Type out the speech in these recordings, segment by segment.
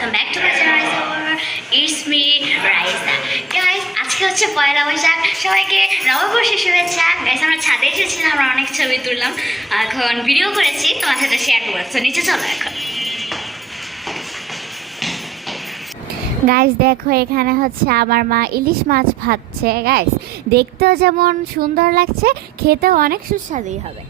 Welcome back to my channel it's me Raisa guys আজকে হচ্ছে পয়লা বৈশাখ। সবাইকে নববর্ষের শুভেচ্ছা। গাইস আমরা ছাদে এসেছিলাম, আমরা অনেক ছবি তুললাম। এখন ভিডিও করেছি, তোমার সাথে শেয়ার করব। নিচে চলো এখন। গাইস দেখো, এখানে হচ্ছে আমার মা ইলিশ মাছ ভাজছে গাইস দেখতেও যেমন সুন্দর লাগছে, খেতেও অনেক সুস্বাদুই হবে।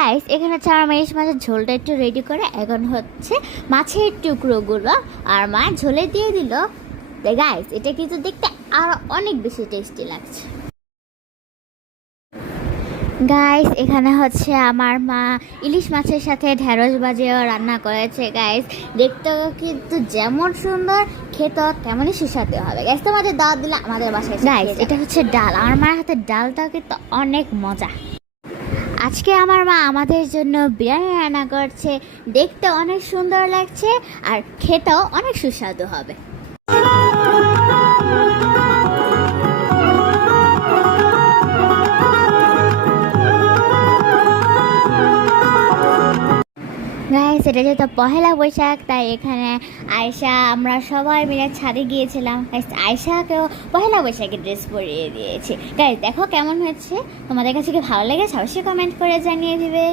গাইস এখানে হচ্ছে আমার ইলিশ মাছের ঝোলটা একটু রেডি করে। এখন হচ্ছে মাছের টুকরোগুলো আর মা ঝোলে দিয়ে দিল। গাইস এটা কিন্তু দেখতে আরও অনেক বেশি টেস্টি লাগছে। গাইস এখানে হচ্ছে আমার মা ইলিশ মাছের সাথে ঢেঁড়স বাজিয়েও রান্না করেছে গাইস দেখতেও কিন্তু যেমন সুন্দর খেতেও তেমনই সুস্বাদু হবে। গাইস তোমাদের দাওয়াত দিলে আমাদের বাসায় গাইস এটা হচ্ছে ডাল। আমার মায়ের হাতে ডালটাও কিন্তু অনেক মজা। আজকে আমার মা আমাদের জন্য বিরিয়ানি রান্না করছে। দেখতে অনেক সুন্দর লাগছে আর খেতেও অনেক সুস্বাদু হবে। এটা যেহেতু পহেলা বৈশাখ, তাই এখানে আয়সা আমরা সবাই মিলে ছাদে গিয়েছিলাম। আয়সাকেও পহেলা বৈশাখের ড্রেস পরিয়ে দিয়েছি। গাইস দেখো কেমন হয়েছে। তোমাদের কাছে কি ভালো লেগেছে? অবশ্যই কমেন্ট করে জানিয়ে দিবে।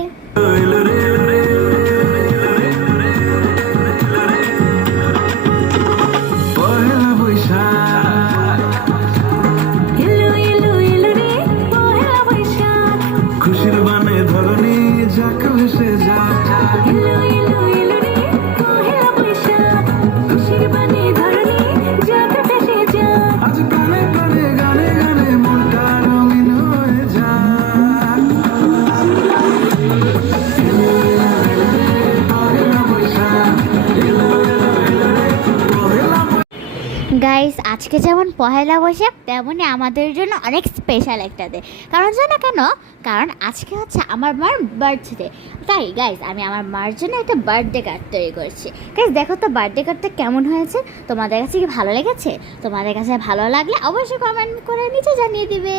গাইস আজকে যেমন পহেলা বৈশাখ তেমনই আমাদের জন্য অনেক স্পেশাল একটা দে কারণ জানো কেন? কারণ আজকে হচ্ছে আমার মার বার্থডে তাই গাইস আমি আমার মার জন্য একটা বার্থডে কার্ড তৈরি করছি। গাইস দেখো তো বার্থডে কার্ডটা কেমন হয়েছে? তোমাদের কাছে কি ভালো লেগেছে? তোমাদের কাছে ভালো লাগলে অবশ্যই কমেন্ট করে নিচে জানিয়ে দিবে।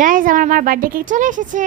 গাইজ আমার মার বার্থডে কেক চলে এসেছে।